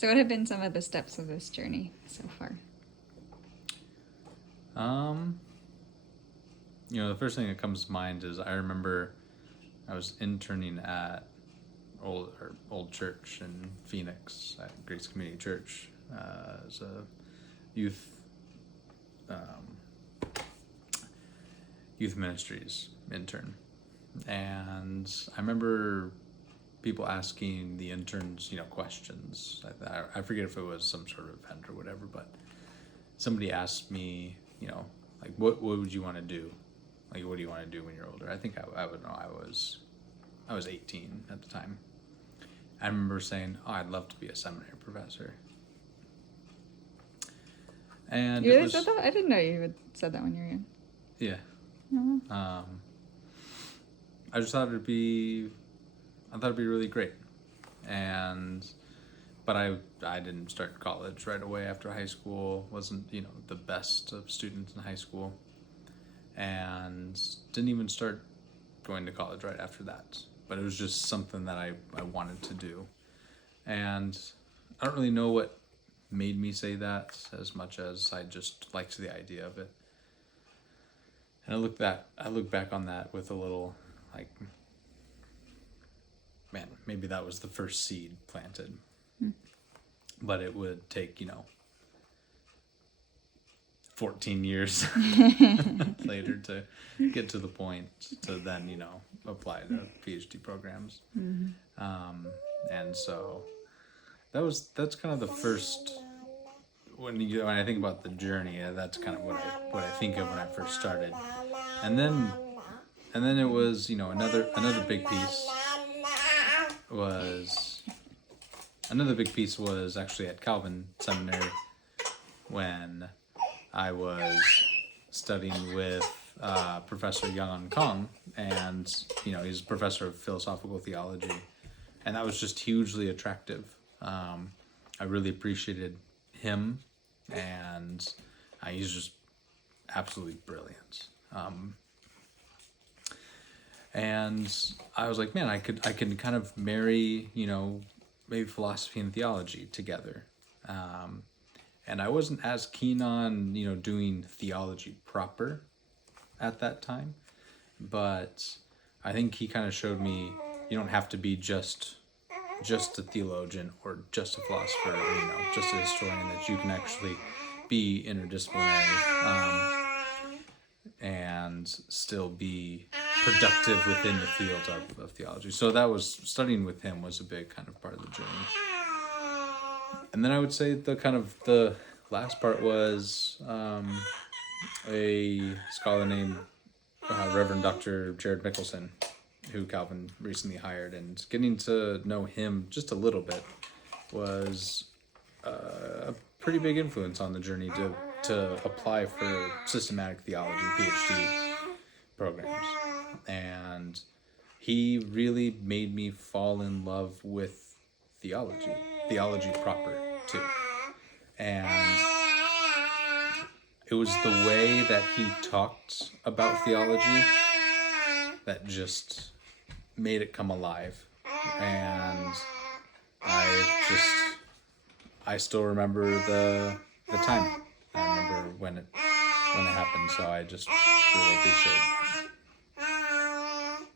So what have been some of the steps of this journey so far? The first thing that comes to mind is I remember I was interning at old church in Phoenix at Grace Community Church as a youth youth ministries intern, and I remember people asking the interns, questions. I forget if it was some sort of event or whatever, but somebody asked me, like, what would you want to do? Like, what do you want to do when you're older? I think I would know. I was 18 at the time. I remember saying, "Oh, I'd love to be a seminary professor." And You it really was, said that? I didn't know you had said that when you were young. yeah. Oh. I just thought it'd be really great, but I didn't start college right away after high school. Wasn't the best of students in high school, and didn't even start going to college right after that. But it was just something that I wanted to do, and I don't really know what made me say that as much as I just liked the idea of it. And I look back on that with a little like, man, maybe that was the first seed planted. But it would take, 14 years later to get to the point to then, apply to PhD programs. And so that's kind of the first, when I think about the journey, that's kind of what I think of when I first started. And then it was, another big piece was actually at Calvin Seminary when I was studying with Professor Yang Kong, and he's a professor of philosophical theology, and that was just hugely attractive. I really appreciated him, and he's just absolutely brilliant. And I was like, man, I could kind of marry, maybe philosophy and theology together. And I wasn't as keen on, doing theology proper at that time, but I think he kind of showed me you don't have to be just a theologian or just a philosopher or, just a historian, that you can actually be interdisciplinary and still be productive within the field of theology. So that was, studying with him was a big kind of part of the journey. And then I would say the last part was a scholar named Reverend Dr. Jared Mickelson, who Calvin recently hired, and getting to know him just a little bit was a pretty big influence on the journey to apply for systematic theology PhD programs. And he really made me fall in love with theology proper too. And it was the way that he talked about theology that just made it come alive. And I still remember the time. I remember when it happened, so I just really appreciate